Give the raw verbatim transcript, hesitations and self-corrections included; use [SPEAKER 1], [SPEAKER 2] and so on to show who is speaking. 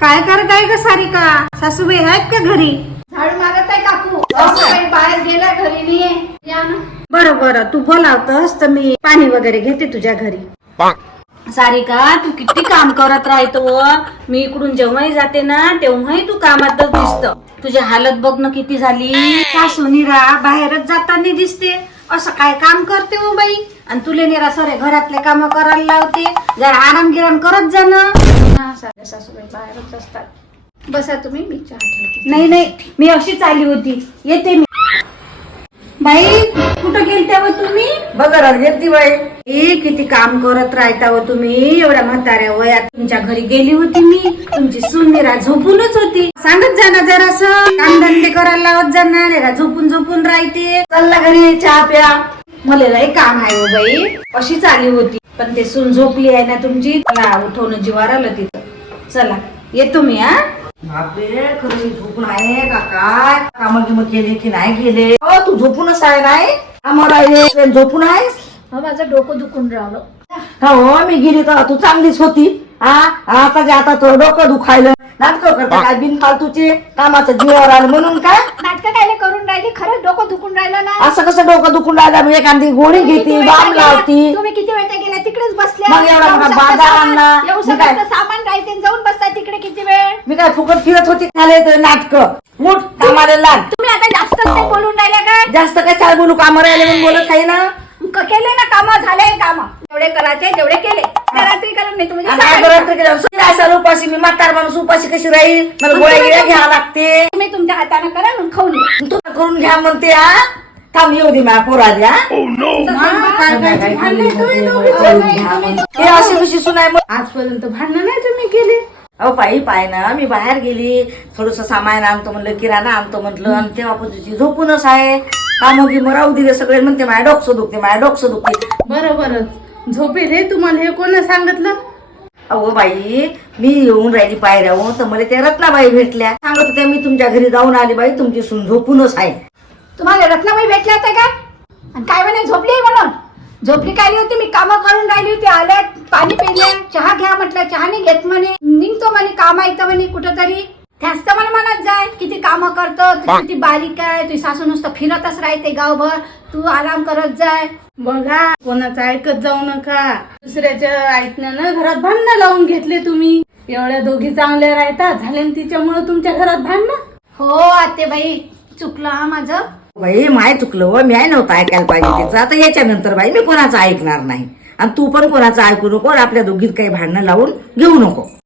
[SPEAKER 1] काय करत आहे ग सारिका? सासूबाई आहेत का घरी?
[SPEAKER 2] झाडू मारत आहे काकू. सासूबाई बाहेर गेला, घरी नाहीये. या ना.
[SPEAKER 1] बरं बरं, तू बोलावतस तर मी पाणी वगैरे घेते तुझ्या घरी. सारिका, तू किती काम करत राहतो. मी इकडून जेव्हाही जाते ना तेव्हाही तू कामातच दिसत. तुझी हालत बघ ना किती झाली. सासू निरा बाहेरच जाताना दिसते. असं काय काम करते हो बाई? आणि तुले निरा सरे घरातले काम करायला लावते. जरा आराम गिराम करत जा ना.
[SPEAKER 2] हा, साध्या सासूबाई बाहेरच असतात. बसा तुम्ही, मी चहा ठेवते.
[SPEAKER 1] नाही नाही, मी अशीच आली होती. येते मी. बाई, कुठं गेलत्या व तुम्ही?
[SPEAKER 3] बघा गेलती बाई.
[SPEAKER 1] ए, किती काम करत राहता हो तुम्ही. एवढ्या म्हाताऱ्या वयात तुमच्या घरी गेली होती मी. तुमची सून निरा झोपूनच होती. सांगत जा ना जरासं. कामधंदे करायला लावत जा ना. निरा झोपून झोपून राहते.
[SPEAKER 3] चला घरी चहा प्या.
[SPEAKER 1] मला लय काम आहे हो बाई. अशीच आली होती, पण ते सून झोपली आहे ना तुमची. मला उठवणं जीवार आलं तिथं. चला येतो मी. हा,
[SPEAKER 3] बापरे, खरं झोपून आहे का काय? कामं गिमं केले की नाही केले? हो, तू झोपूनच आहे नाही? आम्हाला झोपून आहे.
[SPEAKER 2] हो, माझं डोकं दुखून राहिलं.
[SPEAKER 3] हो, मी गेली तर तू चांगलीच होती. हा, आता जे आता तो डोकं दुखायलं. नाटकं करता काय बिनफालतूचे? कामाचं जीवावर आलं म्हणून काय?
[SPEAKER 2] नाटकं काय करून राहिली? खरंच डोकं दुखून राहिलं ना.
[SPEAKER 3] असं कसं डोकं दुखून राहिलं? मी एखादी गोळी घेते, बाम लावती.
[SPEAKER 2] तुम्ही किती वेळ गेला तिकडेच बसल्या.
[SPEAKER 3] मग एवढा मोठा बाजार आणला.
[SPEAKER 2] येऊ
[SPEAKER 3] मी काय
[SPEAKER 2] शकत सामान राहते, जाऊन बसताय तिकडे किती वेळ.
[SPEAKER 3] मी काय फुकट फिरत होती? खाले नाटकं मुठ कामाला लाग.
[SPEAKER 2] तुम्ही आता जास्तच नाही बोलून राहिल्या काय?
[SPEAKER 3] जास्त काय चाल बोलू? कामावर राहिले म्हणून बोलत आहे ना.
[SPEAKER 2] क- केले ना काम, झाले काम जेवढे करायचे तेवढे केले. त्या रात्री करत नाही तुम्ही.
[SPEAKER 3] आणि काय करत नाही केलं? सुट्टी असाल उपाशी. मी म्हातार माणूस उपाशी कशी राहील? मला गोळ्या गिळ्या घ्यावं लागते.
[SPEAKER 2] तुम्ही तुमच्या हाताने करा आणि खाऊन घ्या.
[SPEAKER 3] तू करून घ्या म्हणते. हा, थांब येऊ दे माझ्या पोराली. हा, हे अशी कशी सुनाय?
[SPEAKER 1] आजपर्यंत भांडण नाही तुम्ही केले.
[SPEAKER 3] अहो पायी पाय ना, मी बाहेर गेली, थोडस सामान आणतो म्हणलं, किराणा आणतो म्हटलं, आणि तेव्हा तुझी झोपूनच आहे. कामं गिमं राहू दिले सगळे. म्हणते माझ्या डोकं दुखते, माझ्या डोकं दुखते.
[SPEAKER 1] बरं बरं, झोपेल हे तुम्हाला हे कोण सांगितलं?
[SPEAKER 3] अहो बाई, मी येऊन राहिली पायऱ्यावर तर मला त्या रत्नाबाई भेटल्या. सांगत होत्या मी तुमच्या घरी जाऊन आली बाई, तुमची सून झोपूनच आहे.
[SPEAKER 2] तुम्हाला रत्नाबाई भेटल्या होत्या काय? आणि काय म्हणे झोपली म्हणून? झोपली काय होती? मी कामं करून राहिली होती. आल्या, पाणी पिले, चहा घ्या म्हटलं, चहा नाही घेत म्हणे. निघतो म्हणे, काम ऐकतं म्हणे कुठंतरी. त्याच तर मला म्हणत जाय किती कामं करतो, तू किती बारीक आहे, तुझी सासू नुसतं फिरतच राहते गावभर, तू आराम करत जाय.
[SPEAKER 1] बघा, कोणाचं ऐकत जाऊ नका. दुसऱ्याच्या ऐकण्यानं घरात भांडणं लावून घेतले तुम्ही. एवढ्या दोघी चांगल्या राहतात, झाले तिच्यामुळे तुमच्या घरात भांडणं.
[SPEAKER 2] हो आत्तेबाई, चुकलं हा माझं.
[SPEAKER 3] बाई माय चुकलं व, मी आहे नव्हतं ऐकायला पाहिजे त्याचं. आता याच्यानंतर बाई मी कोणाचं ऐकणार नाही. आणि तू पण कोणाचं ऐकू नको. आपल्या दोघीत काही भांडणं लावून घेऊ नको.